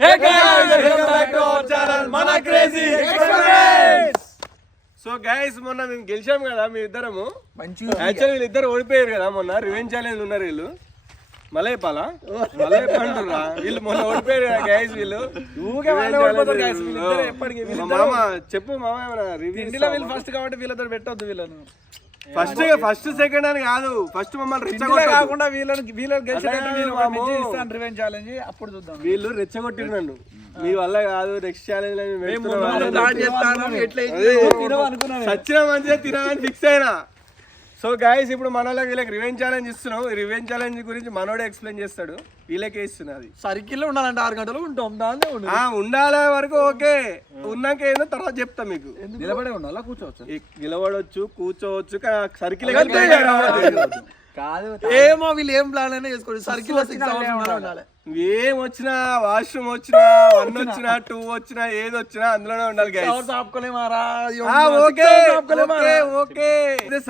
Hey guys, welcome back to our channel Mana Crazy Experiments. So guys మొన్న మేము గెలిచాం కదా మీ ఇద్దరము. యాక్చువల్లీ వీళ్ళిద్దరు ఓడిపోయారు కదా మొన్న. రివెంజ్ ఛాలెంజ్ ఉన్నారు వీళ్ళు. మలైపాలా మలైపంటురా వీళ్ళు మొన్న ఓడిపోయారు కదా గైస్. వీళ్ళు మామ చెప్పు మామ వీళ్ళు ఫస్ట్ కాబట్టి వీళ్ళతో పెట్టొద్దు. వీళ్ళను ఫస్ట్ సెకండ్ అని కాదు, ఫస్ట్ మమ్మల్ని రెచ్చగొట్టకుండా వీళ్ళు రెచ్చగొట్టిరు నన్ను. మీ వల్ల కాదు, నెక్స్ట్ ఛాలెంజ్ సచ్చిన మంచిగా తినాలని ఫిక్స్ అయినా. సో గైస్ ఇప్పుడు మనోళ్ళకి వీళ్ళకి రివెంజ్ ఛాలెంజ్ ఇస్తున్నాం. రివెంజ్ ఛాలెంజ్ గురించి మనోడే ఎక్స్ప్లెయిన్ చేస్తాడు. వీళ్ళకే ఇస్తున్నది. సర్కిల్ ఉండాలంటే 6 గంటలు ఉంటాం. ఉండాలి వరకు ఓకే, ఉన్నాక ఏదో తర్వాత చెప్తా మీకు. నిలబడే ఉండాలా కూర్చోవచ్చు? నిలబడవచ్చు, కూర్చోవచ్చు, సర్కిల్ కాదు. ఏమో వీళ్ళు ఏం ప్లాన్ అయినా చేసుకోండి. సర్కిల్ 6 అవర్స్ ఉండాలి. ఏం వచ్చినా, వాష్రూమ్ వచ్చినా, 1 వచ్చినా, 2 వచ్చినా, ఏది వచ్చినా అందులోనే ఉండాలి.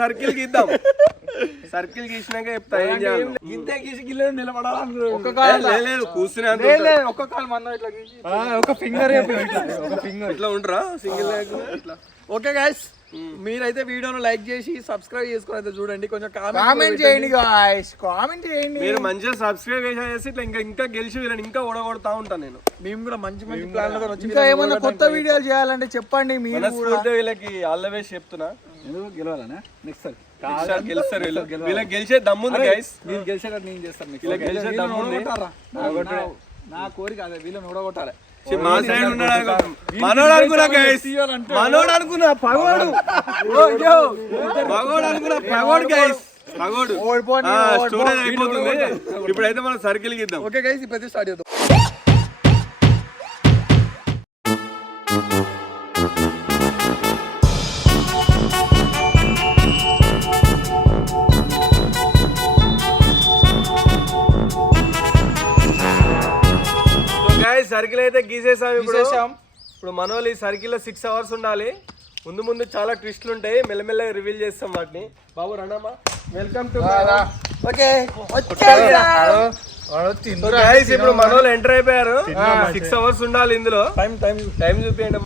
సర్కిల్ గీద్దాం. సర్కిల్ గీసినాక చెప్తా ఏం చేయాలి. ఇంతే గీసి గిల్లే నిలబడాలి. కూర్చునే ఒక్క కాలు మన ఇట్లా గీసి ఒక ఫింగర్ ఇట్లా ఉండరా సింగిల్ ఇట్లా. ఓకే గైస్, మీరైతే వీడియోను లైక్ చేసి సబ్స్క్రైబ్ చేసుకుని అయితే చూడండి. కొంచెం కామెంట్ చేయండి గాయ్స్, కామెంట్ చేయండి. మీరు మంచిగా సబ్స్క్రైబ్ చేసి ఇట్లా ఇంకా గెలిచి వీళ్ళని ఇంకా ఓడగొడతా ఉంటాను నేను. మేము కూడా మంచి మంచి ప్లాన్లతో వచ్చి ఇంకా ఏమన్నా కొత్త వీడియోలు చేయాలంటే చెప్పండి. మీరు వీళ్ళకి ఆల్ ద బెస్ట్ చెప్తున్నా. గెలవాలనా నెక్స్ట్ గెలుస్తారు వీళ్ళు. వీళ్ళకి గెలిచే దమ్ముంది గైస్. మీరు గెలిచేటట్టు నేను చేస్తాను. వీళ్ళకి గెలిచే దమ్ముంది. నా కోరిక అదే, వీళ్ళని ఓడగొట్టాలి. మనోడు అనుకున్నా గైస్, మనోడు అనుకున్నా పగోడు, పగోడు అనుకున్నా పగోడు గైస్, పగోడు. స్టోరేజ్ అయిపోతుంది. ఇప్పుడైతే మనం సర్కిల్ గిద్దాం. ఓకే గైస్, ఇప్పుడు స్టార్ట్ చేద్దాం. సర్కిల్ అయితే గీసేసాం. ఇప్పుడు మనోళ్ళు ఈ సర్కిల్ లో 6 అవర్స్ ఉండాలి. ముందు చాలా ట్విస్ట్లు ఉంటాయి, మెల్లమెల్లగా రివీల్ చేస్తాం వాటిని. బాబు రండమ్మా, వెల్కమ్ టు. ఓకే ఇప్పుడు మనోళ్ళు ఎంటర్ అయిపోయారు. 6 అవర్స్ ఉండాలి ఇందులో. టైం చూపించండి.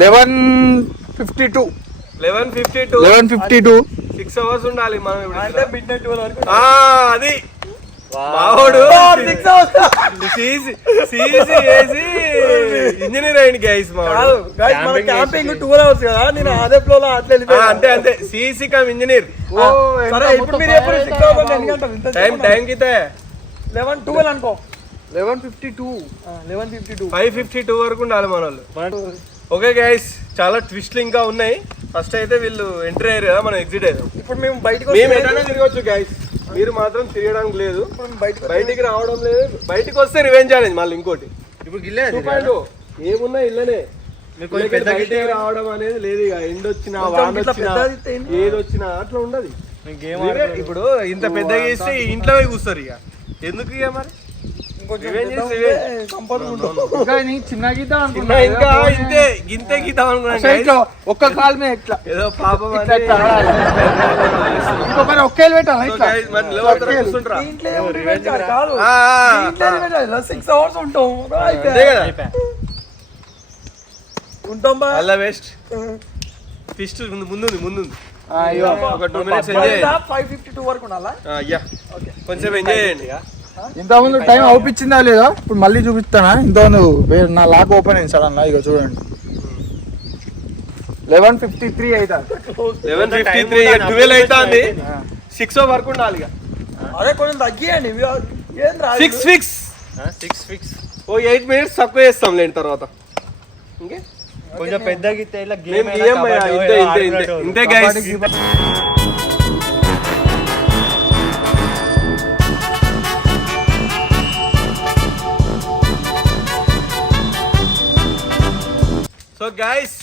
11:52 6 అవర్స్ ఉండాలి మనం ఇప్పుడు. అంటే మిడ్నైట్ 12 వరకు. అది ఇంజనీర్ అయింది గైస్. క్యాంపింగ్ 12 అవర్స్ కదా, నేను అదే ఫ్లో లో అట్లా అంతే సిసి కమ్ ఇంజనీర్. టైం కితే 11:12 అనుకో. 11:52 5:52 వరకు ఉండాలి మన వాళ్ళు. ఓకే గైస్, చాలా ట్విస్ట్లు ఇంకా ఉన్నాయి. ఫస్ట్ అయితే వీళ్ళు ఎంట్రీ అయ్యారు కదా, మనం ఎగ్జిట్ అయ్యాం. ఇప్పుడు మేము ఎటైనా తిరగచ్చు గైస్, మీరు మాత్రం తిరగడానికి లేదు, బయటికి రావడం లేదు. బయటికి వస్తే రివెంజ్ ఛాలెంజ్ మళ్ళీ ఇంకోటి. ఇప్పుడు ఏమున్నా ఇల్లనే బయటికి రావడం అనేది లేదు. ఇక ఎండ్ వచ్చినా, వాన వచ్చినా, ఏది వచ్చినా అట్లా ఉండదు. ఇప్పుడు ఇంత పెద్దగా వేస్తే ఇంట్లో కూర్స్తారు. ఇక ఎందుకు ఇక మరి చిన్న గీద్దాం ఇంకా ఇంతే గీద్దాం అనుకున్నా. ఒక్క కాల్ మీద ఎట్లా ఏదో పాపం ఇంకొకరు ఒకేళ్ళు పెట్టాలి. 6 అవర్స్ ఉంటాం. All the best. ఫిస్ట్ ముందుంది. ఒక 2 minutes ఎంజాయ్. 5:52 వరకు ఉండాలా? కొంచెం ఎంజాయ్ చేయండి. ఇంతకుముందు టైం అవుపించిందా లేదా ఇప్పుడు మళ్ళీ చూపిస్తానా? ఇంతకుముందు నా లాక్ ఓపెన్ అయింది సడన్ గా. ఇక చూడండి 11:53 అవుతుంది. 12 అవుతుంది. 6 వరకు ఉండాలి. అదే కొంచెం తగ్గియండి. 6 ఓ 8 minutes తక్కువ చేస్తాం లేని తర్వాత. కొంచెం పెద్దగా ఇంతే గైస్. సో గైస్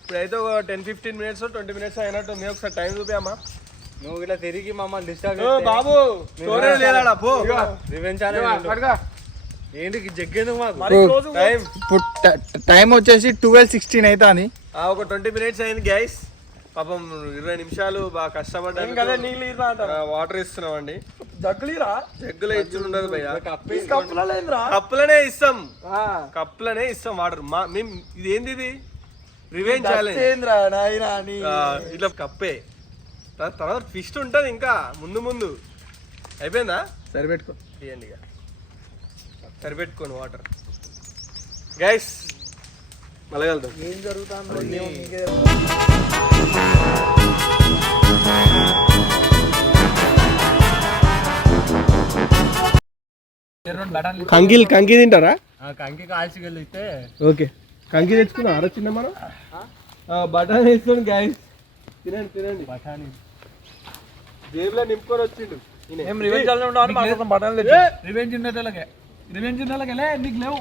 ఇప్పుడైతే ఒక 10-15 minutes 20 minutes అయినట్టు ఉంది. ఒకసారి టైం చూపిమ్మా. నువ్వు ఇలా తిరిగి మమ్మల్ని డిస్టర్బ్ బాబు. స్టోరేజ్ లేదా పో. రివెంజ్ ఏంటి జగ్గేందుకు మాకు టైం వచ్చేసి 12:16 అవుతుంది. ఒక 20 minutes అయింది గైస్. పాపం 20 నిమిషాలు బాగా కష్టపడ్డాను కదా నీళ్ళు ఇరా అంటారు వాటర్ ఇస్తున్నామండి. జగ్గులీరా జగ్గులో ఇచ్చి ఉండదు భయ్యా, కప్పులేదురా కప్పులనే ఇస్తాం, కప్పులనే ఇస్తాం వాటర్. మేము ఇది ఏంది, ఇది రివెంజ్ ఛాలెంజ్ ఏంద్రా నాయనా నీ ఇట్లా కప్పే. తర్వాత ఫిస్ట్ ఉంటుంది ఇంకా ముందు ముందు. అయిపోయిందా? సరిపెట్టుకో తీయండి ఇక, సరిపెట్టుకోండి వాటర్ గైస్. మళ్ళీ వెళ్దాం. ఏం జరుగుతుందో కంకి తింటారా? కంకి కాల్చి వెళ్తే ఓకే, కంకి తెచ్చుకున్నా అర చిన్న మనం బఠానీ వేసుకోండి గైస్. తినండి తినండి. బఠానీ జేబులో నింపుకొని వచ్చిండు. మేము రివెంజ్ ఉండమని మాకు బఠానీ రివెంజ్ ఉన్నట్లకే రివెంజ్ ఉన్నట్లకే నీకు లేవు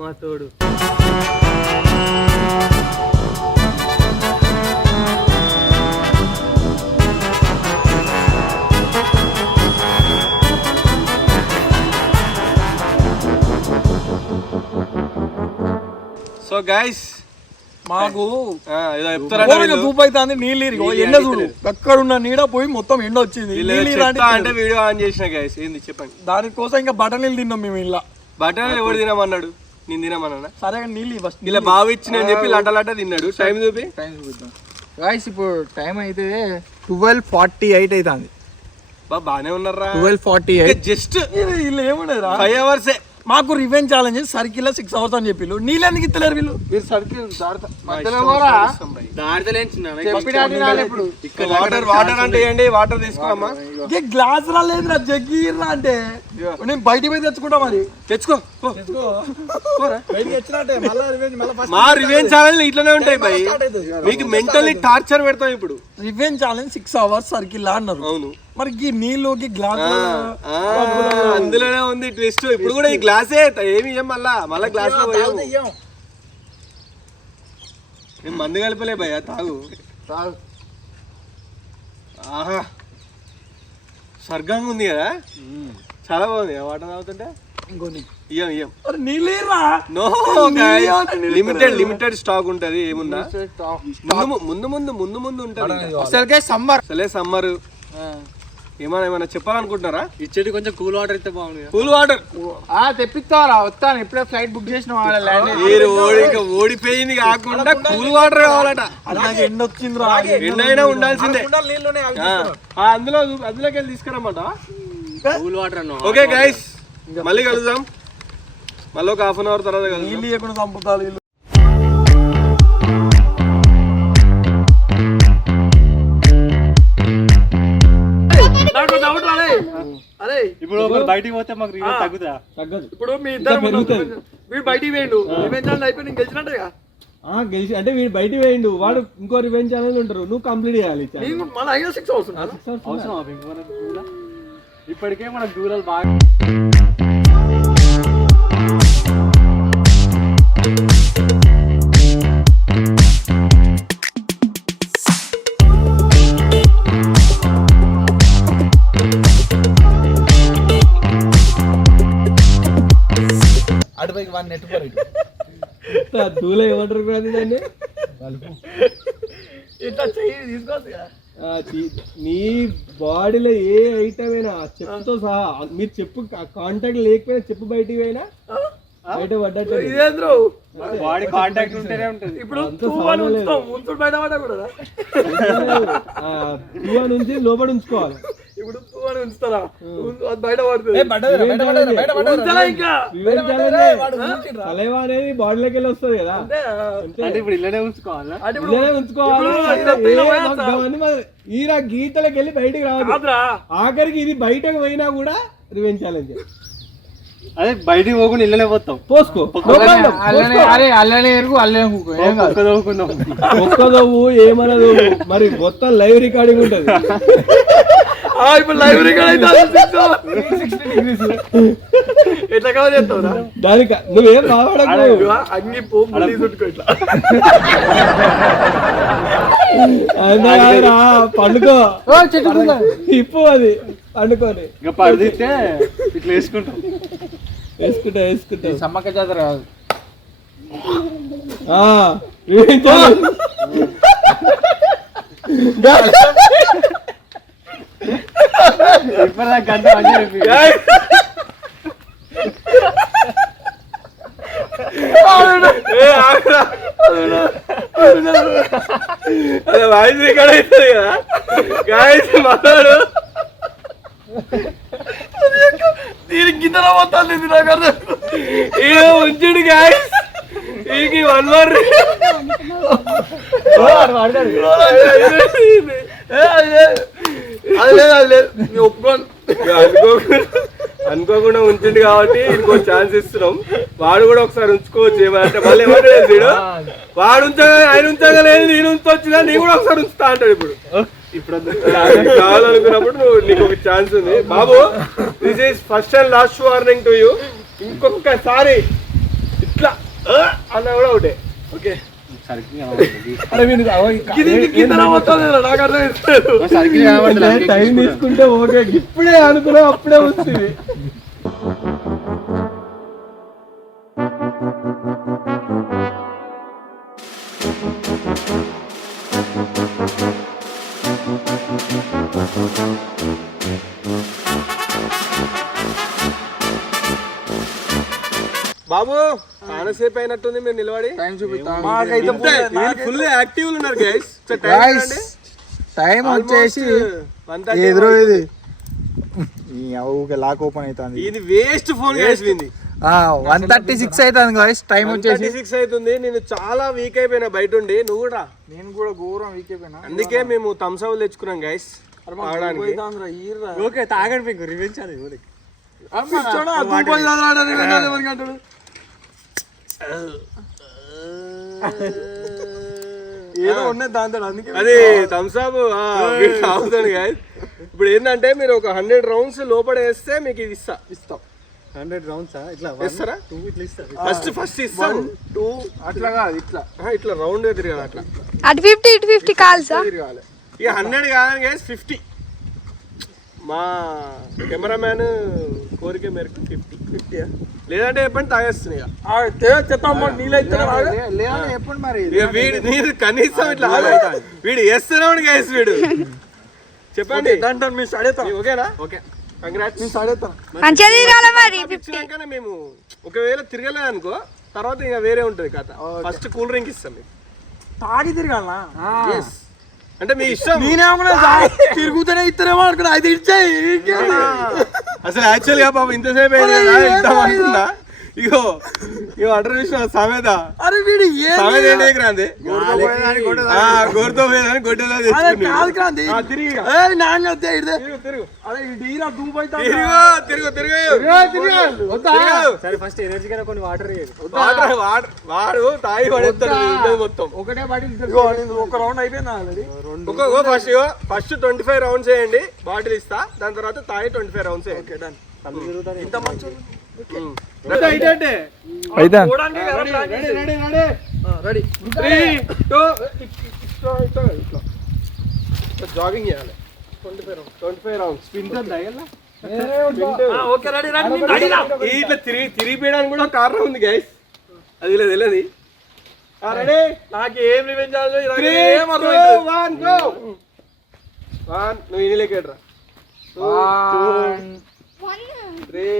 మా తోడు. సో గైస్ మాకు ఏదో చెప్తారంటే దూపైతుంది నీళ్ళు ఇరిగో ఎండ చూడు అక్కడ ఉన్న నీడ పోయి మొత్తం ఎండ వచ్చింది అంటే వీడియో ఆన్ చేసిన గైస్. ఏంది చెప్పండి? దానికోసం ఇంకా బఠానీలు తిన్నాం మేము ఇలా. బఠానీలు ఎవరు తినమన్నాడు? నేను తినమన్నా. సరే నీళ్ళు ఫస్ట్ ఇలా బాగా ఇచ్చిన అని చెప్పి లడ్డ తిన్నాడు. టైం చూపి. టైం చూపిద్దాం గాయ్స్. ఇప్పుడు టైం అయితే 12:48 అవుతుంది. బాగానే ఉన్నారా? 12:48. జస్ట్ వీళ్ళు ఏముండదురా 5 hours. మాకు రివెంజ్ ఛాలెంజ్ సర్కిల్ 6 hours అని చెప్పి నీళ్ళు ఎందుకు ఇస్తలేరు వీళ్ళు? మీరు సర్కిల్ వాటర్ వాటర్ అంటే ఏంటి? వాటర్ తీసుకోమా. గ్లాస్ రాలేదురా జగ్గిర్రా అంటే నేను బయట పోయి తెచ్చుకుంటా మరి. తెచ్చుకో. మా రివెంజ్ ఛాలెంజ్ ఇట్లనే ఉంటాయి భయ్. మీకు మెంటల్లీ టార్చర్ పెడతాం ఇప్పుడు. రివెంజ్ ఛాలెంజ్ 6 hours సర్కిల్ అన్నారు. అవును, మరి నీళ్ళు గ్లాస్ అందులోనే ఉంది ట్విస్ట్. ఇప్పుడు కూడా ఈ గ్లాసే ఏమి ఇయ్యం, మళ్ళా గ్లాస్ లో పోయాము. మేము మందు కలిపలే భయ్యా, తాగు. ఆహా, స్వర్గంగా ఉంది కదా, చాలా బాగుంది వాటర్ తాగుతుంటే. ఇయ్యం నో లిమిటెడ్ స్టాక్ ఉంటది. ఏమున్నా ముందు ఉంటది. సమ్మర్ ఏమైనా చెప్పాలనుకుంటున్నారా? ఇచ్చేది కొంచెం కూల్ వాటర్ అయితే బాగుంది. కూల్ వాటర్ తెప్పిస్తారా? వస్తాను, ఇప్పుడే ఫ్లైట్ బుక్ చేసిన మీరు ఓడిపోయింది కాకుండా కూల్ వాటర్ కావాలట. ఎండ వచ్చింది, ఎండైనా ఉండాల్సిందే. అందులోకి వెళ్ళి తీసుకురమ్మాట కూల్ వాటర్. ఓకే గైస్, మళ్ళీ కలుద్దాం. మళ్ళీ ఒక 1/2 hour తర్వాత కలుద్దాం. నీళ్ళు ఇవ్వకుండా చంపుతారు వీళ్ళు. ఇప్పుడు బయటికి పోతే మాకు తగ్గదు. ఇప్పుడు మీ ఇద్దరు వీడు బయటికి వేయండు, రివెంజ్ ఛాలెంజ్ అయిపోయి నేను గెలిచినట్టుగా. గెలిచి అంటే వీడు బయటికి వేయండు, వాడు ఇంకో రివెంజ్ ఛాలెంజ్ ఉంటారు, నువ్వు కంప్లీట్ చేయాలి. మళ్ళీ అయినా 6 hours అవసరం. ఇప్పటికే మనకు దూరాలు బాగా. అటుపైకి వాడిని నెట్టుకోరు. దూల ఏమంటారు దాన్ని? ఇట్లా చెయ్యి తీసుకోవచ్చు. నీ బాడీలో ఏ ఐటమ్ అయినా చెప్పుతో సహా, మీరు చెప్పు కాంటాక్ట్ లేకపోయినా చెప్పు బయటికి పోయినా బయట పడ్డట్టు. బాడీ కాంటాక్ట్ ఉంటేనే ఉంటుంది. ఇప్పుడు బయట పడ్డా కూడా నుంచి లోపల ఉంచుకోవాలి. ఇప్పుడు ఉంచుతారా? బయట పడుతుంది. తలైవా అనేది బాడీలోకి వెళ్ళి వస్తుంది కదా, ఇప్పుడు ఇళ్ళనే ఉంచుకోవాలి. ఈరా గీతలోకి వెళ్ళి బయటికి రావాలి. ఆఖరికి ఇది బయటకు పోయినా కూడా రివెంజ్ ఛాలెంజ్. అదే బయటికి పోకుండా ఇళ్ళనే పోతాం. పోసుకో, ఒక్కదోవు ఏమనదు. మరి మొత్తం లైవ్ రికార్డింగ్ ఉంటది. ఇప్పుడు లైవ్ రికార్డ్ ఎట్లా కవర్ చేస్తావురా? దానికి నువ్వేం బాగుపడకు. అన్ని పోపు ఇట్లా పండుకో, ఇప్పు అది పండుకోని ఇంకా పడితే ఇట్లా వేసుకుంటా. సమ్మక్క జాతర కాదు. అదే వాయిస్ రికార్డ్ అవుతుంది కదా గాయస్ మాట్లాడు. దీనికి గిన్నెల మొత్తాలు నాకు అర్థం. ఉంచుడు గాయస్ ఈ 1 more అది లేదు నేను ఒప్పుకోను. అనుకోకుండా ఉంచిండు కాబట్టి ఇంకో ఛాన్స్ ఇస్తున్నాం. వాడు కూడా ఒకసారి ఉంచుకోవచ్చు ఏమంటే మళ్ళీ ఏమంటాడు వాడు ఉంచగా ఆయన ఉంచగా లేదు నేను ఉంచొచ్చుగా నీ కూడా ఒకసారి ఉంచుతా అంటాడు. ఇప్పుడు కావాలనుకున్నప్పుడు నీకు ఒక ఛాన్స్ ఉంది బాబు. This is first and last warning to you. ఇంకొకసారి ఇట్లా అన్న కూడా ఒకటే. ఓకే టైం తీసుకుంటే ఓకే. ఇప్పుడే అనుకున్నా అప్పుడే వస్తుంది. బాబు చాలాసేపు అయినట్టుంది మీరు నిలబడి. టైం చూపిస్తా. ఫుల్ యాక్టివ్ ఉన్నారు గైస్. టైం వచ్చేసి ఎదురు ఇది లాక్ ఓపెన్ అవుతుంది. ఇది వేస్ట్ ఫోన్ గైస్. 1:36 అవుతుంది గైస్. టైం వచ్చేసి 6 అవుతుంది. నేను చాలా వీక్ అయిపోయినా బయట ఉండి. నువ్వు కూడా? నేను కూడా ఘోరం వీక్ అయిపోయినా. అందుకే మేము థమ్స్ అప్ తెచ్చుకున్నాం గైస్. ఓకే తాగండి మీకు రివెంజ్ అది. ఏదో ఉన్నది దాంతో అది థమ్స్ అప్ తాగుతాను గైస్. ఇప్పుడు ఏంటంటే మీరు ఒక 100 rounds లోపల వేస్తే మీకు ఇది ఇస్తాం. 100 rounds ఇట్లా ఇస్తారా? 2 ఇట్లా ఇస్తారు. ఫస్ట్ ఇస్తాం 2 అట్లా కాదు ఇట్లా రౌండ్ గా తిరగాలి. అట్లా అటు 50 ఇటు 50 కాల్సా తిరగాలి. ఇక 100 కాదు గైస్ 50. మా కెమెరామ్యాన్ కోరిక మేరకు 50 లేదంటే చెప్పండి తాగేస్తున్నాయి. ఎప్పుడు మరి వీడు కనీసం ఇట్లా వీడు వేస్తున్నాడు గైస్. వీడు చెప్పండి ఓకేనా? Okay congrats. మంచిగా తిరగాల మరి. ఇచ్చినాకనే మేము ఒకవేళ తిరగలేదు అనుకో తర్వాత ఇంకా వేరే ఉంటది కథ. ఫస్ట్ కూల్ డ్రింక్ ఇస్తాం మీకు. తాగి తిరగాలనా? అంటే మీ ఇష్టం. నేనేమన్నా తిరుగుతూనే ఇస్తారేమో అనుకున్నా. అది ఇచ్చాయి అసలు యాక్చువల్ గా పాప ఇంతసేపు ఇద్దామనుకున్నా. ఇగో అటర్ విషయం సామెత. అరే వీడు సామెత ఏంటి క్రాంతి? గోరుతో పోయేదని గొడ్డలా తెచ్చుకుని ఫస్ట్ ఎనర్జీ కొన్ని వాటర్ వాడు తాగి పడేస్తాడు మొత్తం. ఒకటే బాటిల్ ఒక రౌండ్ అయిపోయింది ఆల్రెడీ. ఫస్ట్ 25 rounds వేయండి. బాటిల్ ఇస్తా. దాని తర్వాత తాగి 25 rounds. Okay done. ఇంత మంచి జాగింగ్ చేయాలి. 25 rounds. ఇట్లా తిరిగిపోయడానికి కూడా కారణం ఉంది గైస్. అది తెలియదు. నాకు ఏం రివెంజ్ నువ్వు ఇనిలేకేట్రా. 3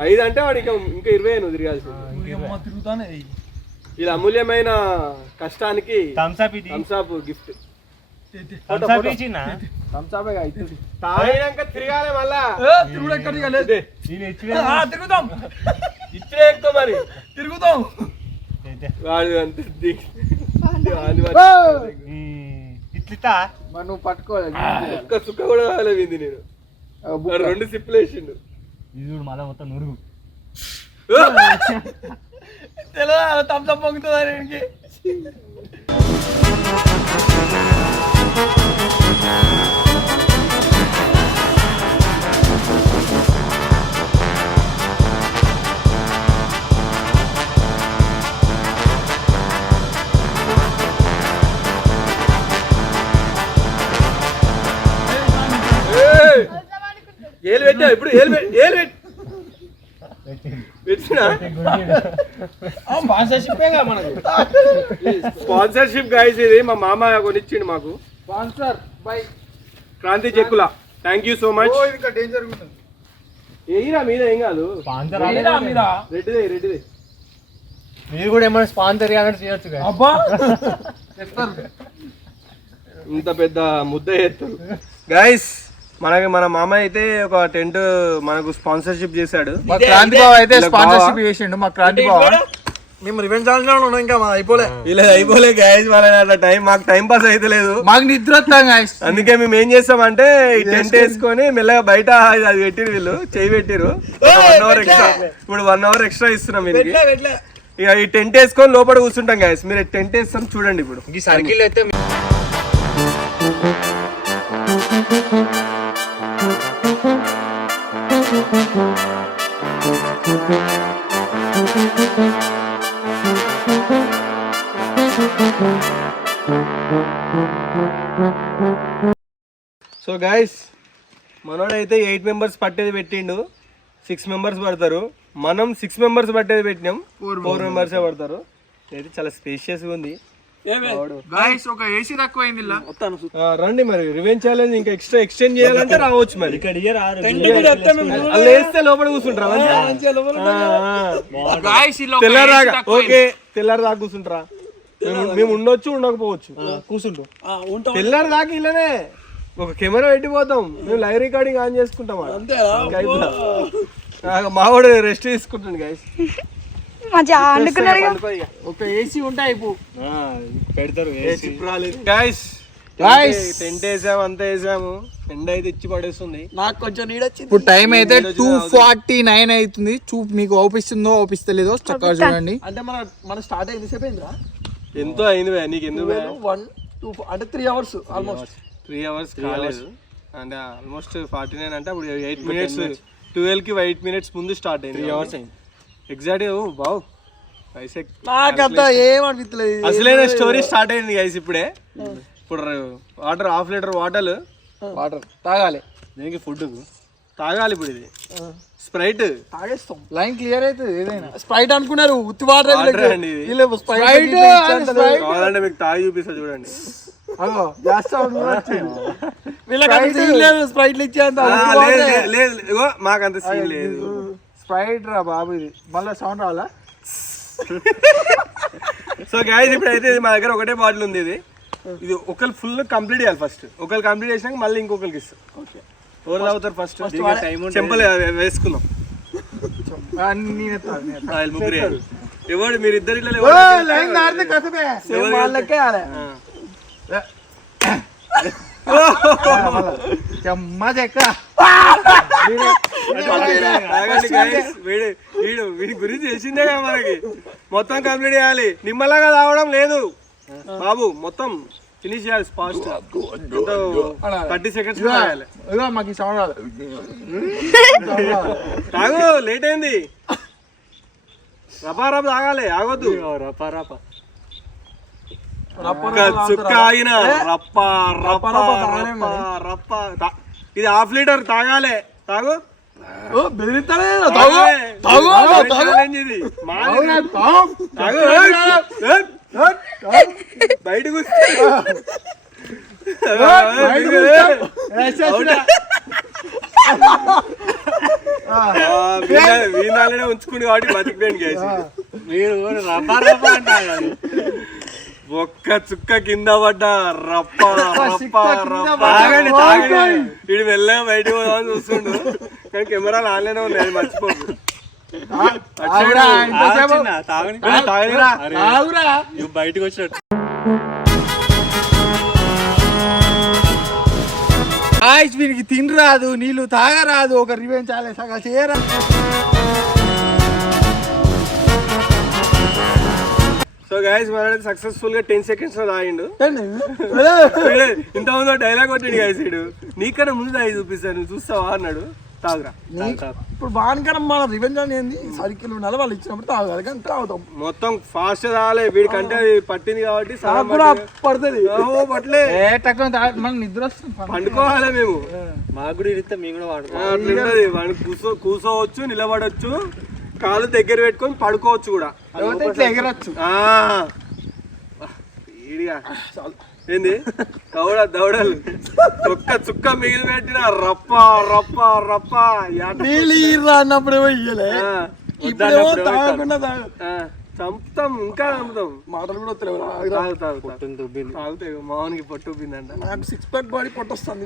5 అంటే వాడు ఇంకా 20 నువ్వు తిరగాల్సి. ఇది అమూల్యమైన కష్టానికి థమ్స్ అప్ గిఫ్ట్. తాగినాక తిరగాలి మళ్ళా. తిరుగుతాం ఇచ్చే ఎక్కువ మరి తిరుగుతాం. వాడు అంత ఇట్లా నువ్వు పట్టుకోలేదు. ఒక్క సుక్క కూడా కాలేదు నేను. 2 సిప్పులు వేసిండు. ఇది మళ్ళా మొత్తం నురుగు తెలియదు. థమ్స్ అప్ పొంగుతుంది. ఏలు పెట్టా ఇప్పుడు పెట్టినా స్పాన్సర్షిప్ గైస్ ఇది మా మామ కొనిచ్చిండు మాకు స్పాన్సర్ బై క్రాంతి చెక్కుల థ్యాంక్ యూ సో మచ్ ఇంకా డేంజర్ ఏయిరా మీద ఏం కాదు రెడ్డిదే మీరు కూడా ఏమైనా స్పాన్సర్ చేయాలంటే చేయొచ్చు కదా. అబ్బా ఇంత పెద్ద ముద్ద ఎత్తారు గైస్ మన మామ అయితే ఒక టెంట్ మనకు స్పాన్సర్షిప్ చేశాడు. మా క్రాంతి బావ అయితే స్పాన్సర్షిప్ చేసిండు. మా క్రాంతి బావ మేము రివెంజ్ ఛాలెంజ్ ఇంకా అయిపోలే ఇలా అయిపోలే గైస్ వాళ్ళ మాకు టైం పాస్ అయితే లేదు. మాకు నిద్ర వస్తాం guys. అందుకే మేము ఏం చేస్తామంటే ఈ టెంట్ వేసుకొని మెల్లగా బయట అది పెట్టిరు వీళ్ళు చేయి పెట్టిరు 1 అవర్ ఎక్స్ట్రా. ఇప్పుడు 1 అవర్ ఎక్స్ట్రా ఇస్తున్నాం వీళ్ళకి. ఇక ఈ టెంట్ వేసుకొని లోపల కూర్చుంటాం గైస్. మీరు టెంట్ వేస్తాం చూడండి ఇప్పుడు ఈ సర్కిల్ అయితే సో గైస్ మనోడైతే 8 మెంబర్స్ పట్టేది పెట్టిండు. 6 మెంబర్స్ పడతారు. మనం 6 మెంబర్స్ పట్టేది పెట్టినాం. 4 మెంబర్స్ పడతారు. ఇది చాలా స్పేషియస్ గా ఉంది. గాయ్స్ ఒక ఏసీ తక్కువైంది ఇలా. రండి మరి రివెంజ్ ఛాలెంజ్ ఇంకా ఎక్స్ట్రా ఎక్స్టెండ్ చేయాలంటే రావచ్చు మరి. అలా వేస్తే లోపల కూర్చుంటారా గాయ్స్ ఇలా తెల్లారాగా? ఓకే తెల్లారి దాకా కూర్చుంటారా? మేము ఉండొచ్చు ఉండకపోవచ్చు. కూర్చుంటాం. తెల్లారి దాకా ఇలానే ఒక కెమెరా పెట్టిపోతాం. మేము లైవ్ రికార్డింగ్ ఆన్ చేసుకుంటాం. మావాడు రెస్ట్ తీసుకుంటాడు గైస్. మంచిగా అనుకున్నారు ఒక ఏసీ ఉంటే అయిపో పెడతారు. గైస్ టెంట్ వేసాము అంతా వేసాము. ఎండ అయితే ఇచ్చి పడేస్తుంది. నాకు కొంచెం నీడొచ్చింది. ఇప్పుడు టైం అయితే 2:49 అవుతుంది. మీకు అవుపిస్తుందో అవుపిస్తలేదో చక్కగా చూడండి. అంటే మన స్టార్ట్ అయింది సేపు అయిందిరా. ఎంతో అయింది నీకు ఎందుకు 1 2 అంటే 3 అవర్స్ ఆల్మోస్ట్. 3 అవర్స్ కాలేదు అంటే ఆల్మోస్ట్ 49 అంటే అప్పుడు 8 మినిట్స్ 12 కి 8 మినిట్స్ ముందు స్టార్ట్ అయింది. 3 అవర్స్ అయింది ఎగ్జాక్ట్. బావ్ నాకంతా ఏమనిపించలేదు. అసలైన స్టోరీ స్టార్ట్ అయింది గైస్ ఇప్పుడే. ఇప్పుడు వాటర్ 1/2 లీటర్ వాటర్ తాగాలి. దీనికి ఫుడ్ తాగాలి. ఇప్పుడు ఇది స్ప్రైట్ తాగేస్తాం. లైన్ క్లియర్ అవుతుంది ఏదైనా. స్ప్రైట్ అనుకున్నారు ఉత్తి వాటర్ అండి ఇది. కావాలంటే మీకు తాగి చూపిస్తా చూడండి. స్ప్రైట్లు ఇచ్చేంత లేదు మాకంత సీన్ లేదు. స్ప్రైట్ రా బాబు ఇది. మళ్ళీ సౌండ్ రావాలా? సో గైస్ ఇప్పుడైతే మా దగ్గర ఒకటే బాటిల్ ఉంది. ఇది ఒకరు ఫుల్ కంప్లీట్ చేయాలి ఫస్ట్. ఒకరు కంప్లీట్ చేసినాక మళ్ళీ ఇంకొకరికి ఇస్తాం. ఎవరు తాగుతారు ఫస్ట్? చెంపలు వేసుకుందాం. ముగ్గురు ఎవరు మీరు ఇద్దరు ఇట్లా వీడి గురించి తెలిసిందే కదా మనకి. మొత్తం కంప్లీట్ చేయాలి. నిమ్మలాగా తాగడం లేదు బాబు. మొత్తం ఫినిష్ చేయాలి ఫాస్ట్. 30 సెకండ్స్ మాకు సౌండ్ రాదు. తాగు లేట్ అయింది. రపా తాగాలి ఆగొద్దు. చుక్క ఆగిన రప్ప రప్ప రప్ప. ఇది 1/2 లీటర్ తాగాలి. తాగు బయటకు వీణాలనే ఉంచుకుని కాబట్టి బతికిపోయింది గైస్. మీరు ఒక్క చుక్క కింద పడ్డా రప్ప రప్ప రప్ప. వీడు వెళ్ళగా బయటకు పోదామని చూస్తుండు కానీ కెమెరాలు ఆన్లైన్ ఉన్నాయి. అది మర్చిపోకు. బయటకు వచ్చినట్టు వీనికి తిని రాదు, నీళ్ళు తాగరాదు. ఒక రివెంజ్ ఛాలెంజ్ సగా చేయరా. సో గైస్ మనైతే సక్సెస్ఫుల్ గా 10 సెకండ్స్ లో తాగిండు. ఇంతకుముందు డైలాగ్ కొట్టాడు గైస్. వీడు నీకన్నా ముందు తాగి చూపిస్తాను చూస్తావా అన్నాడు. తాగురా. ఇప్పుడు వానకరం మన రివెంజ్ అని ఏంది సర్కిల్ ఉండాలి వాళ్ళు ఇచ్చినప్పుడు తాగాలి కానీ తాగుతాం మొత్తం ఫాస్ట్ తాగాలి వీడికంటే అది పట్టింది కాబట్టి నాకు కూడా పడుతుంది పట్లే మనం నిద్ర వస్తుంది పండుకోవాలి మేము. మాకు కూడా ఇస్తే మేము కూడా వాడుకోవాలి. అట్లుంటది వాడిని కూర్చోవచ్చు, నిలబడవచ్చు, కాళ్ళు దగ్గర పెట్టుకొని పడుకోవచ్చు కూడా. ఇట్లా ఎగరచ్చు. ఈడిగా ఏంది దౌడలు ఒక్క చుక్క మిగిలి పెట్టిన రప్ప రప్ప రప్ప నీళ్ళు అన్నప్పుడు ఇయ్యలే ఇప్పుడేమో తాగకుండా చంపుతాం, ఇంకా చంపుతాం. మాటలు కూడా తాగుతాయి మామూలుకి పొట్టు ఉబ్బిందంట. నాకు 6 ప్యాక్ బాడీ పొట్టొస్తుంది.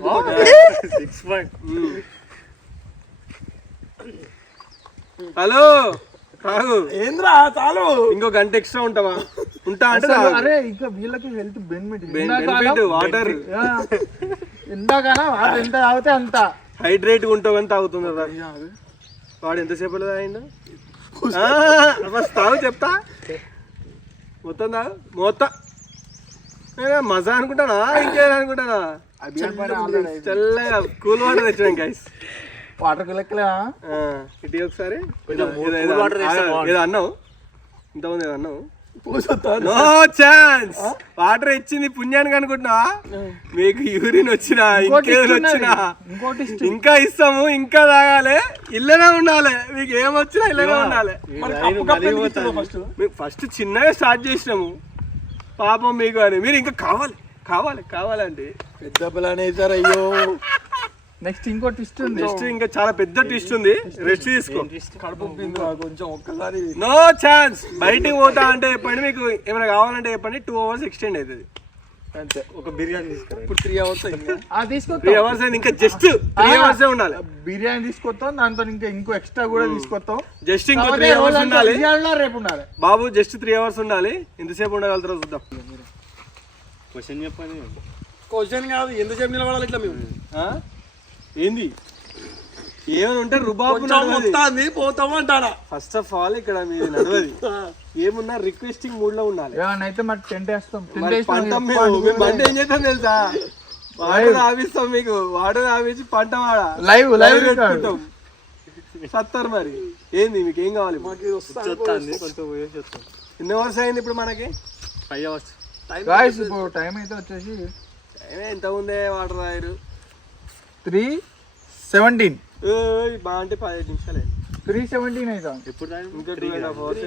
6 పాయింట్. హలో తాగు. ఏంద్రా చాలు ఇంకో గంట ఎక్స్ట్రా ఉంటావా? ఉంటా అంటే అరే ఇంకా వీళ్ళకి హెల్త్ బెనిఫిట్ వాటర్ ఎండాకాలం వాటర్ ఎంత తాగితే అంత హైడ్రేట్ ఉంటావు అని తాగుతుంది కదా. వాడు ఎంతసేపు తాగిండు? తాగు చెప్తా మొత్తం తాగు మొత్తం. మజా అనుకుంటానా ఇంకేదా అనుకుంటానా? చల్లగా కూల్ వాటర్ తెచ్చాను గైస్. వాటర్ లెక్కలే ఇటు ఒకసారి ఏదో అన్నావు ఇంతకుముందు, ఏదో అన్నావు. No chance. వాటర్ ఇచ్చింది పుణ్యానికి అనుకుంటున్నా. మీకు యూరిన్ వచ్చినా ఇంకేదైనా వచ్చినా ఇంకా ఇస్తాము, ఇంకా తాగాలి, ఇల్లనే ఉండాలి. మీకు ఏమొచ్చినా ఇల్లనే ఉండాలి. ఫస్ట్ చిన్నగా స్టార్ట్ చేసినాము పాపం మీకు అని. మీరు ఇంకా కావాలి కావాలి కావాలండి. పెద్ద ప్లాన్ వేసారు. అయ్యో నెక్స్ట్ ఇంకో ట్విస్ట్ ఉంది. నెక్స్ట్ ఇంకా చాలా పెద్ద ట్విస్ట్ ఉంది. రెస్ట్ తీసుకో. కడుపు కొంచెం ఒక్కసారి నో ఛాన్స్. బయటికి పోతా అంటే చెప్పండి, మీకు ఏమైనా కావాలంటే చెప్పండి. 2 hours ఎక్స్టెండ్ అవుతుంది అంతే. ఒక బిర్యానీ తీసుకురా. ఇప్పుడు 3 hours అయింది. 3 hours అయింది. ఇంకా జస్ట్ 3 hours ఉండాలి. బిర్యానీ తీసుకొస్తాం, దాంతో ఇంకో ఎక్స్ట్రా కూడా తీసుకొస్తాం. జస్ట్ ఇంకో 3 hours ఉండాలి. రేపు ఉండాలి బాబు. జస్ట్ 3 hours ఉండాలి. ఎంతసేపు ఉండగలుగుతారో చూద్దాం. క్వశ్చన్ చెప్పండి. క్వశ్చన్ కాదు, ఎంతసేపు నిలబడాలి ఇట్లా మేము? ఏంది ఏమైనా ఉంటే రుబాబు మొత్తాన్ని పోతాము అంటారా? ఫస్ట్ ఆఫ్ ఆల్ ఇక్కడ మీరు నడవది ఏమున్నా రిక్వెస్టింగ్ మూడ్ లో ఉండాలి. అయితే మరి టెంట్ వేస్తాం. పంట ఏం చేస్తాం తెలుసా? వాటర్ ఆపిస్తాం మీకు. వాటర్ ఆపించి పంట వాడ లైవ్ పెట్టుకుంటాం. సత్తారు మరి. ఏంది మీకు ఏం కావాలి? ఎన్ని అవర్స్ అయింది ఇప్పుడు మనకి? 5 hours. టైం అయితే వచ్చేసి ఎంత ఉందే వాటర్ రాయరు 3:17 బాగా అంటే 15 నిమిషాలే. 3:17 అయితే ఎప్పుడు ఇంకా 2.5 hours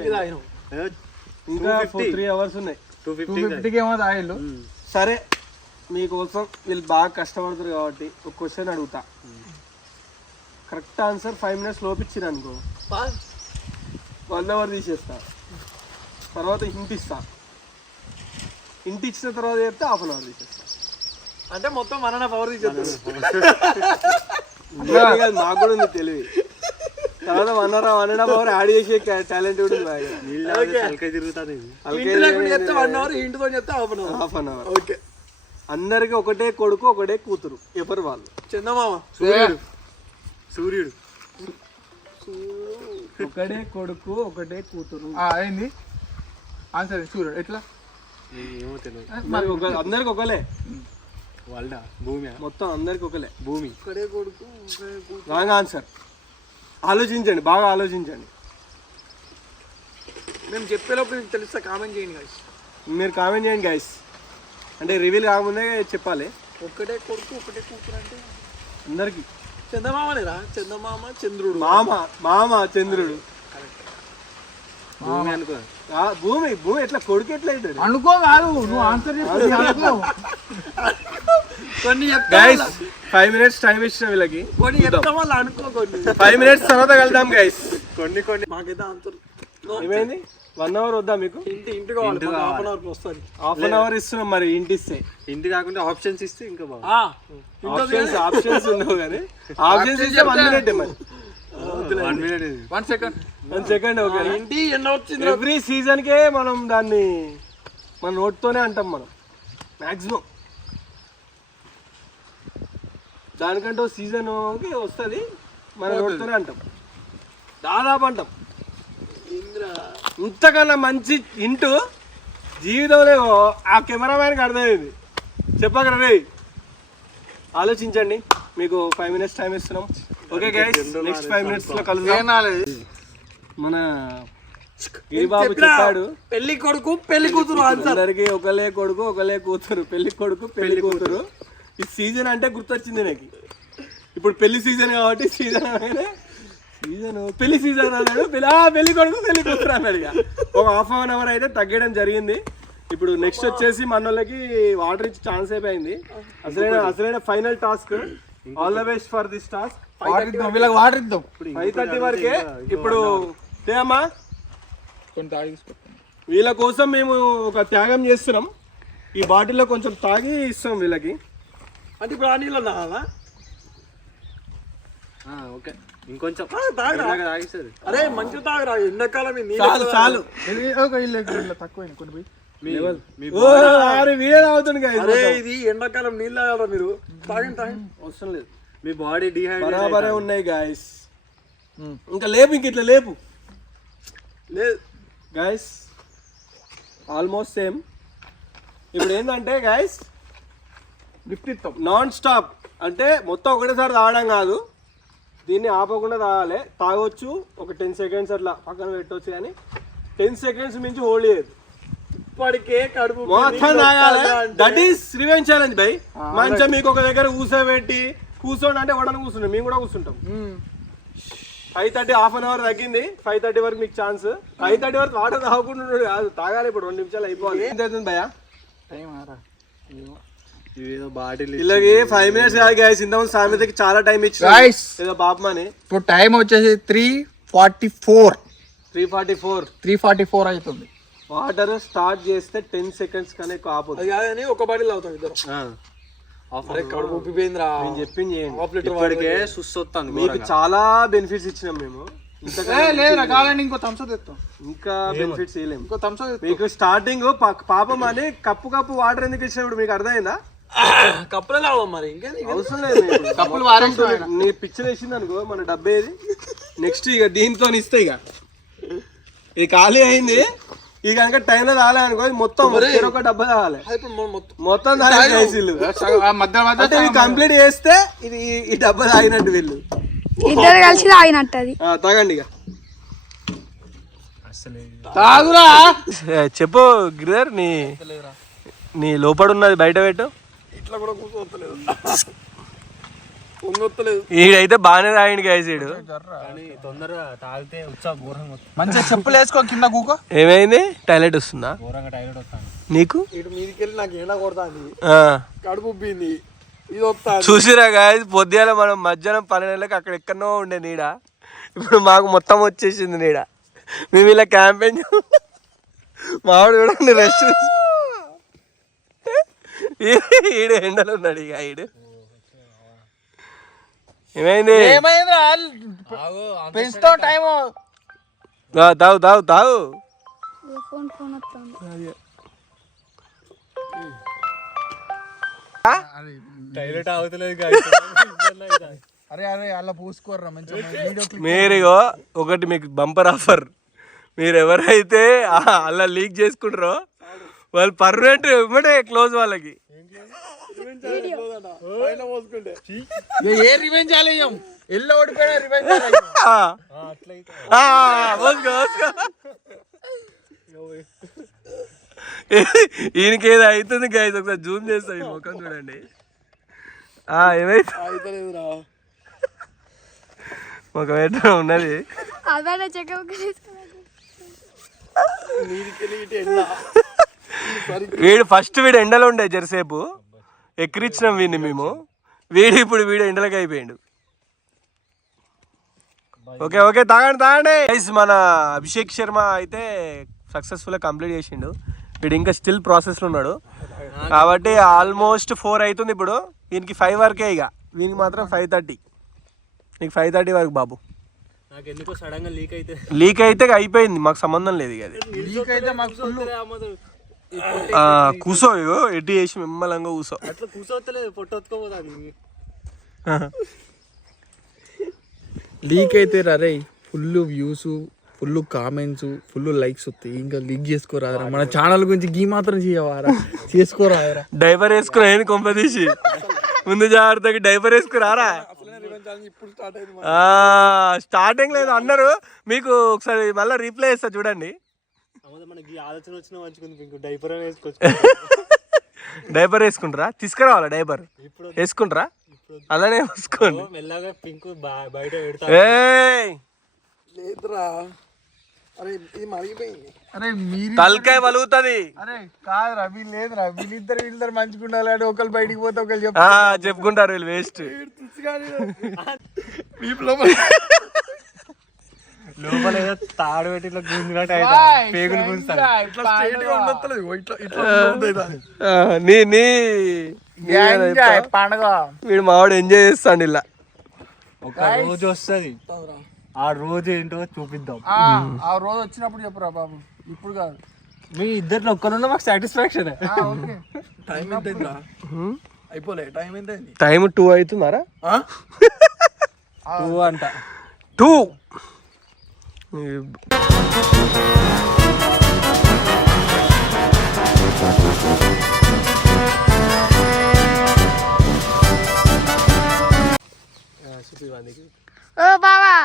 ఇంకా 3 hours ఉన్నాయి. 250కి ఏమో తాగిళ్ళు. సరే మీకోసం వీళ్ళు బాగా కష్టపడతారు కాబట్టి ఒక క్వశ్చన్ అడుగుతా. కరెక్ట్ ఆన్సర్ 5 minutes లోపు ఇచ్చింది అనుకో 1 hour తీసేస్తా. తర్వాత హింట్ ఇస్తా. హింట్ ఇచ్చిన తర్వాత చెప్తే 1/2 hour తీసేస్తా. అంటే మొత్తం 1.5 hours తీసేస్తారు. మాకు కూడా ఉంది తెలివి. తర్వాత 1.5 hour యాడ్ చేసే టాలెంట్ కూడా ఉంది. తిరుగుతాను. 1 hour, ఇంటితో చెప్తే 1/2 hour. ఓకే. అందరికి ఒకటే కొడుకు ఒకటే కూతురు. ఎవరు వాళ్ళు? చందమామ. సూర్యుడు. ఒకటే కొడుకు ఒకటే కూతురు. అయింది ఆన్సర్. సూర్యుడు. ఎట్లా? ఏమో తెలియదు. మరి అందరికి ఒకలే. వాళ్ళ భూమి మొత్తం అందరికి ఒకలే భూమి. ఒకడే కొడుకు రాంగ్ ఆన్సర్. ఆలోచించండి, బాగా ఆలోచించండి. మేము చెప్పేలోపు మీకు తెలుస్తా. కామెంట్ చేయండి గైస్. మీరు కామెంట్ చేయండి గైస్. అంటే రివీల్ కాకముందే చెప్పాలి. ఒకటే కొడుకు ఒకటే కూతురు అంటే అందరికి చందమామనేరా? చందమామ చంద్రుడు. మామ చంద్రుడు. భూమి అనుకో. భూమి భూమి ఎట్లా కొడుకు ఎట్లా అవుతాడు అనుకో. కాదు నువ్వు ఆన్సర్ చెప్పు. కొన్ని గైస్ 5 minutes టైం ఇచ్చిన వీళ్ళకి. కొన్ని చెప్తాం వాళ్ళు అనుకో. కొన్ని 5 minutes తర్వాత కలుద్దాం గైస్. కొన్ని మాకైతే ఆన్సర్ ఏమైంది? 1 hour వద్దా మీకు? ఇంటి కావాలి. 1/2 hour వస్తుంది. 1/2 hour ఇస్తున్నాం. మరి ఇంటి ఇస్తే ఇంటి కాకుండా ఆప్షన్స్ ఇస్తే ఇంకా బాగా. ఆప్షన్స్ ఉండవు కానీ ఆప్షన్స్ ఇస్తే 1 minute. మరి 1 minute. 1 second. 1 second. ఓకే. ఇంటి ఎన్నో వచ్చింది. ఎవ్రీ సీజన్ కే మనం దాన్ని మన నోట్తోనే అంటాం మనం మాక్సిమం. దానికంటే సీజన్కి వస్తుంది మన నోట్తోనే అంటాం. దాదాపు అంటాం. ఇంతకన్నా మంచి ఇంటూ జీవితంలో ఆ కెమెరామ్యాన్కి అర్థమైంది. చెప్పగలరా? ఆలోచించండి. మీకు 5 minutes టైం ఇస్తున్నాం. ఓకే గైస్ నెక్స్ట్ 5 minutes లో కలుద్దాం. మన గిరిబాబు చెప్పాడు పెళ్లి కొడుకు పెళ్లి కూతురు అందరికి ఒకలే కొడుకు ఒకలే కూతురు, పెళ్లి కొడుకు పెళ్లి కూతురు. ఈ సీజన్ అంటే గుర్తొచ్చింది నాకు. ఇప్పుడు పెళ్లి సీజన్ కాబట్టి సీజన్ పెళ్లి సీజన్ అన్నాడు. పెళ్లి కొడుకు పెళ్లి కూతురు అన్నాడు. ఇక ఒక ½ hour అయితే తగ్గడం జరిగింది. ఇప్పుడు నెక్స్ట్ వచ్చేసి మన వాళ్ళకి వాటర్ ఇచ్చి ఛాన్స్ అయిపోయింది. అసలైన final task. All the best for this task. Water ఇద్దాం 5:30 వరకే. ఇప్పుడు అమ్మా వీళ్ళ కోసం మేము ఒక త్యాగం చేస్తున్నాం. ఈ బాటిల్లో కొంచెం తాగి ఇస్తాం వీళ్ళకి. అంటే ఇప్పుడు ఆ నీళ్ళు తాగాలా? ఓకే ఇంకొంచెం తాగిస్తారు. అరే మంచిగా తాగరా, ఎండాకాలం చాలు తక్కువ కొన్ని పోయి వీడియో తాగుతుంది. అరే ఇది ఎండాకాలం నీళ్ళు తాగరా మీరు? తాగండి అవసరం లేదు, మీ బాడీ బరాబరే ఉన్నాయి గాయస్. ఇంకా లేపు, ఇంక ఇట్లా లేపు. లేదు గాయస్ ఆల్మోస్ట్ సేమ్. ఇప్పుడు ఏంటంటే గాయస్ లిఫ్ట్ ఇస్తాం నాన్ స్టాప్. అంటే మొత్తం ఒకటేసారి తాగడం కాదు, దీన్ని ఆపకుండా తాగాలి. తాగొచ్చు ఒక 10 seconds అట్లా పక్కన పెట్టవచ్చు, కానీ 10 seconds మించి హోల్డ్ చేయదు. ఇప్పటికే కడుపు మొత్తం తాగాలి. That is revenge challenge by. మంచిగా మీకు ఒక దగ్గర కూర్చోబెట్టి కూర్చోండి అంటే వడన కూర్చుంటాం, మేము కూడా కూర్చుంటాం. 5:30 ½ hour తగ్గింది. 5:30 వరకు మీకు ఛాన్స్. 5:30 వరకు వాటర్ తాగకుండా కాదు, తాగాలి. ఇప్పుడు 2 నిమిషాలు అయిపోవాలి. ఎంత అవుతుంది భయ్యా టైం ఆరా? వీళ్ళకి 5 minutes కాదు గైస్. ఇంతకుముందు సామెతకి చాలా టైం ఇచ్చింది ఏదో బాపమని. ఇప్పుడు టైం వచ్చేసి 3:44 అవుతుంది. వాటర్ స్టార్ట్ చేస్తే 10 seconds కన్నా ఎక్కువ ఆపొద్దు. అది కాదని ఒక బాటిల్ తాగుతాం ఇద్దరు. అరే కడుపు ఉబ్బిపోయిందిరా. నేను చెప్పింది చేయండి. ½ లీటర్ ఇప్పటికే సుస్తొస్తాను. మీకు చాలా బెనిఫిట్స్ ఇచ్చినాం మేము. ఇంకో థమ్స్అప్ తెస్తాం. ఇంకా బెనిఫిట్స్ ఇవ్వలేము. ఇంకో థమ్స్అప్ మీకు స్టార్టింగ్ పాపం అని కప్పు వాటర్ ఎందుకు ఇచ్చినప్పుడు మీకు అర్థమైందా? కప్పులే తాగం మరి. ఇంకా అవసరం లేదు. కప్పులు వారేసి నీ పిక్చర్ వేసింది అనుకో మన డబ్బేది. నెక్స్ట్ ఇక దీంతో ఇస్తే ఇక ఇది ఖాళీ అయింది. ఇది కనుక టైంలో తాగాలి అనుకో మొత్తం ఒక డబ్బా తాగాలి. మొత్తం తాగాలి. కంప్లీట్ చేస్తే ఇది ఈ డబ్బా తాగినట్టు వీళ్ళు ఇద్దరు కలిసి తాగినట్టు. అది తాగండి ఇక. తాగురా. చెప్పు గిరిధర్, నీ లోపల ఉన్నది బయట పెట్టు. ఇట్లా కూడా కూర్చోవట్లేదు, పొంగొత్తలేదు. ఈడైతే బాగానే తాగిండు గైస్. ఈడు తొందరగా తాగితే ఉత్సాహ ఘోరంగా మంచిగా చెప్పులు వేసుకో, కింద కూకో. ఏమైంది? టాయిలెట్ వస్తుందా ఘోరంగా టైలెట్ వస్తాను నీకు? ఇటు మీదికి వెళ్ళి నాకు ఎండ కొడతాంది, కడుపు ఉబ్బింది. ఇది వస్తా చూసిరా గాయస్, పొద్దుగాల మనం మధ్యాహ్నం 12 అక్కడ ఎక్కడనో ఉండే నీడ, ఇప్పుడు మాకు మొత్తం వచ్చేసింది నీడ. మేము ఇలా క్యాంపెయిన్ మావాడు చూడండి రెస్ట్. ఈడు ఎండలు ఉన్నాడు ఇక. ఈడు ఏమైంది? పెంచుతో టైం. తాగు తాగు తాగు. టైలెట్ అవుతలేదు. అరే అరే అలా పూసుకోర్రా మంచిగా. మీరు ఒకటి మీకు బంపర్ ఆఫర్. మీరు ఎవరైతే అలా లీక్ చేసుకుంటారో వాళ్ళు పర్మనెంట్ ఇవ్వడే క్లోజ్ వాళ్ళకి. ఏ రివెంజ్ ఆలయం ఎల్లో ఓడిపోయినా రివెంజ్ ఈయనకి ఏదో అవుతుంది గైస్, ఒకసారి జూమ్ చేస్తాం ఈ ముఖం చూడండి. ఏమైతే ముఖం ఎట్లా ఉన్నది. వీడు ఫస్ట్ ఎండలో ఉండే జరసేపు ఎక్కిరిచ్చినాం వీడిని మేము. ఇప్పుడు ఎండలకి అయిపోయిండు. ఓకే ఓకే తాగండి తాగండి. మన అభిషేక్ శర్మ అయితే సక్సెస్ఫుల్గా కంప్లీట్ చేసిండు. వీడు ఇంకా స్టిల్ ప్రాసెస్లో ఉన్నాడు కాబట్టి ఆల్మోస్ట్ 4 అవుతుంది ఇప్పుడు. వీనికి 5 వరకే. ఇక వీనికి మాత్రం 5:30. నీకు 5:30 వరకు బాబు. నాకు ఎందుకో సడన్ గా లీక్ అయితే అయిపోయింది, మాకు సంబంధం లేదు. ఇక అది లీక్ అయితే మాకు కూసో ఎట్టి చేసి మిమ్మల్ని కూసో. అట్లా కూర్చోవట్లేదు, పొట్టొత్తుకోపోతా. లీక్ అయితే రే full views, full comments, full likes వస్తాయి. ఇంకా లీక్ చేసుకోరాదరా మన ఛానల్ గురించి గీ మాత్రం చేయవారా, చేసుకోరాదరా. డైవర్ వేసుకుని కొంప తీసి ముందు జాగ్రత్తగా డైపర్ వేసుకురారా. ఇప్పుడు స్టార్ట్ అయింది. స్టార్టింగ్ లేదు అన్నారు, మీకు ఒకసారి మళ్ళీ రీప్లే చేస్తా చూడండి. మనకి ఆలోచన వచ్చిన మంచిగా ఇంకో డైపర్ వేసుకోవచ్చు. డైపర్ వేసుకుంటారా? తీసుకురావాలా డైపర్? వేసుకుంటారా? అలానే వేసుకోండి. మెల్లగా పింక్ బయట పెడతా. లేదురా, అరే ఇది మరిగిపోయింది. అరే మీరు తలకాయ వలుగుతుంది. అరే కాదురా, వీళ్ళు లేదురా, వీళ్ళిద్దరు మంచిగా ఉండాలి. అంటే ఒకళ్ళు బయటికి పోతే ఒకళ్ళు చెప్పుకుంటారు వీళ్ళు వేస్ట్. లోపల ఏదో తాడు పెట్టి ఇట్లా గుంజినట్టు పేగులు గుంజుతారు. పండుగ వీడు మావాడు ఎంజాయ్ చేస్తాడు ఇలా. ఒక రోజు వస్తుంది, ఆ రోజు ఏంటో చూపిద్దాం. ఆ రోజు వచ్చినప్పుడు చెప్పురా బాబు, ఇప్పుడు కాదు. మీ ఇద్దరు ఒక్కరున్నా మాకు సాటిస్ఫాక్షన్. టైం ఎంత అయిందా? అయిపోలే టైం ఎంత అయింది? టైం 2 అవుతుందారా? 2 అంట. 2 ఓ బావా,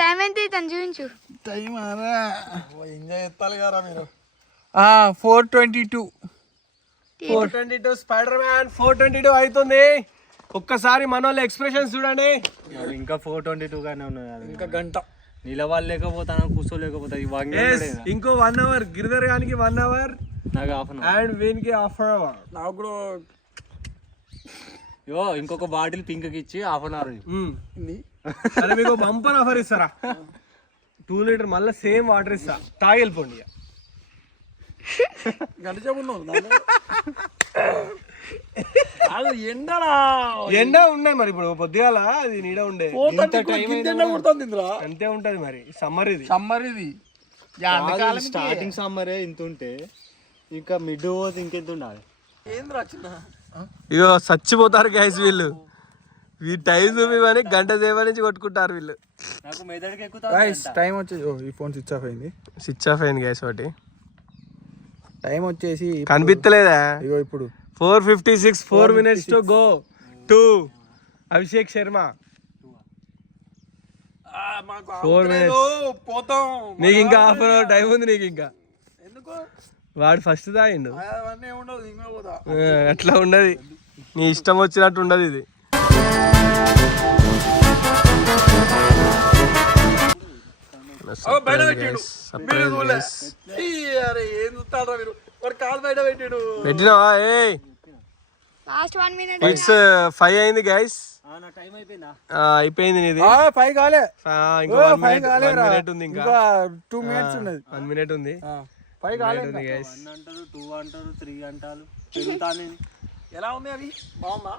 టైం ఎంత అవుతుంది చూపించు. టైం ఎంజాయ్ చేస్తాలి కదా మీరు. 4:22. 4:22 స్పైడర్ మ్యాన్ 4:22 అవుతుంది. ఒక్కసారి మన వాళ్ళ ఎక్స్ప్రెషన్స్ చూడండి. ఇంకా 4:22 గానే ఉన్నది. ఇంకా గంట నిలవలేకపోతాను, కూర్చోలేకపోతా. ఇంకో 1 అవర్. గిరిధర్ గానికి 1 అవర్, నాకు హాఫ్ అన్ అవర్, అండ్ వీనికి హాఫ్ అవర్. నాకు కూడా ఇంకొక బాటిల్ పింక్ కి ఇచ్చి హాఫ్ అన్ అవర్. అరే మీకు బంపర్ ఆఫర్ ఇస్తారా? 2 లీటర్ మళ్ళీ సేమ్ వాటర్ ఇస్తా, తాగి వెళ్ళిపోండి. ఎండ ఉన్నాయి మరి, ఇప్పుడు పొద్దుగాల అది నీడ ఉండే. అంతే ఉంటది మరి. సమ్మర్ ఇది స్టార్టింగ్ సమ్మరే ఇంత ఉంటే ఇంకా మిడ్ పోతే ఇంకెంత ఉండాలి. ఇగో చచ్చిపోతారు గైస్ వీళ్ళు. టైం చూపిమని గంట సేవ నుంచి కొట్టుకుంటారు వీళ్ళు. నాకు మెదడుకి టైం వచ్చేసి ఈ ఫోన్ స్విచ్ ఆఫ్ అయింది. స్విచ్ ఆఫ్ అయింది గైస్. ఒకటి టైం వచ్చేసి కనిపిస్తలేదా? ఇగో ఇప్పుడు 4:56, 4 minutes to go to Abhishek Sharma. 4 minutes పోతాం. నీకు ఇంకా హాఫ్ అన్ అవర్ టైం ఉంది. నీకు ఇంకా ఎందుకు? వాడు ఫస్ట్ తాగిండు. అవన్నీ ఉండదు, ఇంకా పోతా. అట్లా ఉండదు, నీ ఇష్టం వచ్చినట్టు ఉండదు ఇది. పెట్టినావా? Last 1 minute. ఇట్స్ 5 అయింది గైస్. టైం అయిపోయిందా? అయిపోయింది నీది. 5 కాలే, ఇంకో 1 minute ఉంది. ఇంకా 2 minutes ఉన్నది. 1 minute ఉంది. 5 కాలే గైస్. 1 అంటారు, 2 అంటారు, 3 అంటారు. పెరుగుతాను. ఎలా ఉంది అవి? బాగుందా?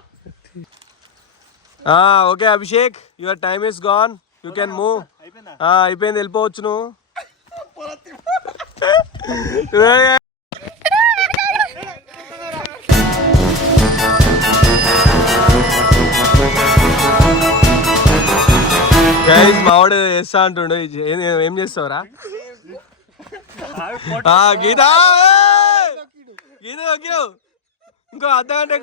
Okay Abhishek, your time is gone, you can move. అయిపోయింది, వెళ్ళిపోవచ్చు నువ్వు. గైస్ మావాడు చేస్తా అంటుండు. ఏం చేస్తావురా? గీత నొక్కినావు. ఇంకో అర్ధగంట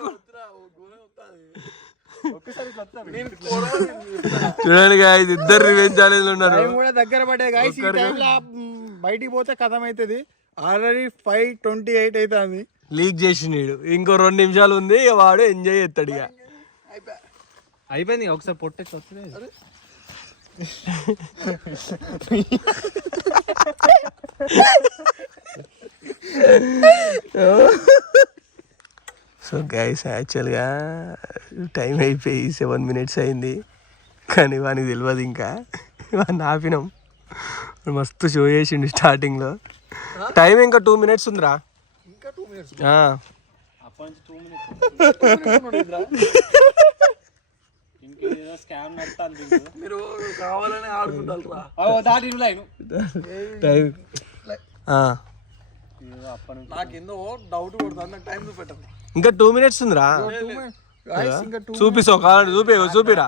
చూడండి గాయస్, ఇద్దరు రివెంజ్ ఛాలెంజ్ ఉన్నారు. దగ్గర పడే గాయస్. ఈ టైంలో బయటికి పోతే కథం అవుతుంది. ఆల్రెడీ 5:28 అవుతుంది. లీక్ చేసిండు. ఇంకో 2 నిమిషాలు ఉంది. ఇక వాడు ఎంజాయ్ చేస్తాడు. ఇక అయిపోయింది. ఒకసారి పొట్టేసి వస్తుంది. సో గైస్, యాక్చువల్గా టైం అయిపోయి 7 minutes అయింది. కానీ వానికి తెలియదు ఇంకా. వాడిని ఆపినాం. మస్తు షో చేసిండు స్టార్టింగ్లో. టైం ఇంకా 2 minutes ఉందిరా. అప్పటి నుంచి 2 minutes. స్కామ్ నడుస్తాను. మీరు కావాలని ఆడుకుంటారు. నాకెందో డౌట్ పడుతుంది. నాకు టైం చూపెట్టండి. ఇంకా 2 minutes ఉందిరా. చూపిస్తావు కావాలి, చూపిరా.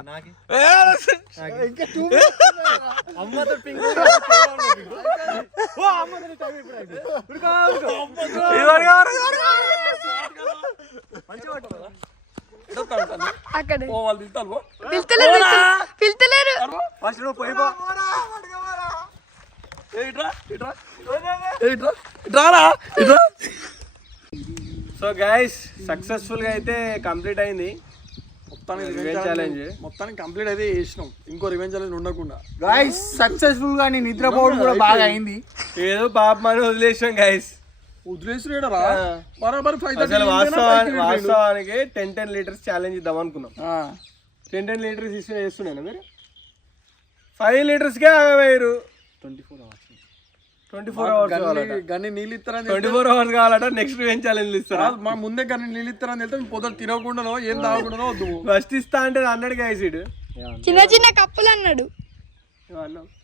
అక్కడ ఓ వాళ్ళు తింటారు పో. పిలుతలేరు ఫస్ట్ నువ్వు పోయి పో. ఇట్రా ఇట్రా ఇట్రా ఇట్రారా ఇట్రా. సో గైస్ సక్సెస్ఫుల్ గా అయితే కంప్లీట్ అయింది ఛాలెంజ్. మొత్తానికి కంప్లీట్ అయితే చేసినాం. ఇంకో రివెంజ్ ఛాలెంజ్ ఉండకుండా గాయస్ సక్సెస్ఫుల్ గా నేను నిద్రపోవడం కూడా బాగా అయింది. ఏదో పాపం అని వదిలేసాం గైస్. వదిలేసిరా బరాబర్ 5 అసలు వాస్తవానికి 10 లీటర్స్ ఛాలెంజ్ ఇద్దాం అనుకున్నాం. 10 లీటర్స్ చేస్తున్నాను మీరు 5 లీటర్స్కే ఆగవేరు. 24 అవర్స్ గన్ని నీళ్ళు ఇస్తారని 24 అవర్స్ కావాలట. నెక్స్ట్ ఏం ఛాలెంజ్ ఇస్తారా? మా ముందే గన్ని నీళ్ళు ఇస్తారని వెళ్తే పొద్దున తినకుండానో ఏం తాగకుండానో వద్దు. ఫస్ట్ ఇస్తా అంటే అన్నాడు గైస్ ఇడు. చిన్న చిన్న కప్పులు అన్నాడు.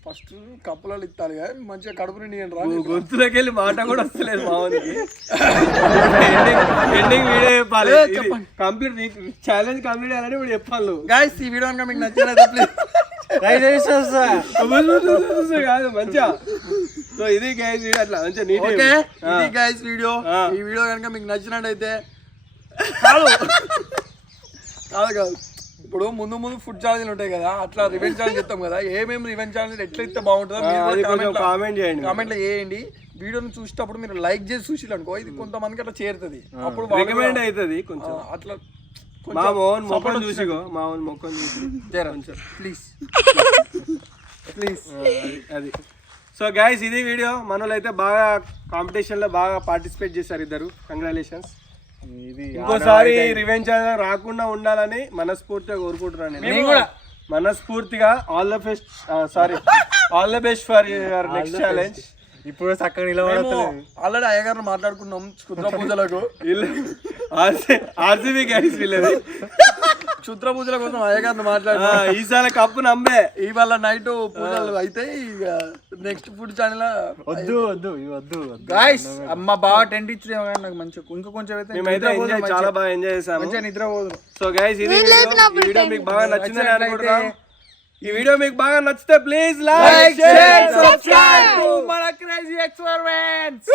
ఫస్ట్ కప్పులలో ఇస్తారు కానీ మంచిగా కడుపు నిండి రా. గొంతులోకి వెళ్ళి మాట కూడా వస్తలేదు మామూలుకి. ఎండింగ్ వీడియో చెప్పాలి. కంప్లీట్ ఛాలెంజ్ కంప్లీట్ అయ్యాలని ఇప్పుడు చెప్పాలి నువ్వు. గాయస్ ఈ వీడియో కనుక మీకు నచ్చినట్లయితే ప్లీజ్ కాదు మంచిగా. సో ఇది గైస్ వీడియో అట్లా మంచిగా నీట్. ఓకే ఇది గైస్ వీడియో. ఈ వీడియో కనుక మీకు నచ్చినట్టయితే కాదు కాదు ఇప్పుడు ముందు ఫుడ్ ఛాలెంజ్ ఉంటాయి కదా, అట్లా రివెంజ్ ఛాలెంజ్ చెప్తాం కదా. ఏమేమి రివెంజ్ ఛాలెంజ్ ఎట్లా ఇస్తే బాగుంటుందో కామెంట్ చేయండి. కామెంట్లో చేయండి. వీడియోని చూసేటప్పుడు మీరు లైక్ చేసి చూసి అనుకో, ఇది కొంతమందికి అట్లా చేరుతుంది. అప్పుడు రికమెండ్ అవుతుంది కొంచెం. అట్లా మా మోహన్ మొక్కం చూసిగో, మా మోహన్ మొక్కం చూసి ప్లీజ్ ప్లీజ్ అది. సో గైస్ ఇది వీడియో. మనోళ్ళు అయితే బాగా కాంపిటీషన్ లో బాగా పార్టిసిపేట్ చేశారు ఇద్దరు. కంగ్రాచులేషన్స్. ఇంకోసారి రివెంజ్ రాకుండా ఉండాలని మనస్ఫూర్తిగా కోరుకుంటున్నాను నేను కూడా. మనస్ఫూర్తిగా all the best. Sorry all the best for your next challenge. ఇప్పుడు చక్కగా నిలబడతలేదు. ఆల్రెడీ అయ్యగారు మాట్లాడుకున్నాం క్షుద్ర పూజలకు. ఆర్సీబీ గైస్ వీళ్ళది. క్షుద్ర పూజల కోసం అయ్యగారిని మాట్లాడు. ఈసారి కప్పు నమ్మే. ఇవాళ నైట్ పూజలు అయితే ఇక నెక్స్ట్ ఫుడ్ ఛానల్ వద్దు వద్దు వద్దు గాయస్ అమ్మ బాగా టెంట్ ఇచ్చి నాకు మంచిగా ఇంకా కొంచెం అయితే మేమైతే చాలా బాగా ఎంజాయ్ చేసాము. మంచిగా నిద్రపోదు. సో గైస్ ఇది వీడియో మీకు బాగా నచ్చిందని అనుకుంటున్నాం. ఈ వీడియో మీకు బాగా నచ్చితే please like share subscribe to మన క్రేజీ ఎక్స్పెరిమెంట్స్.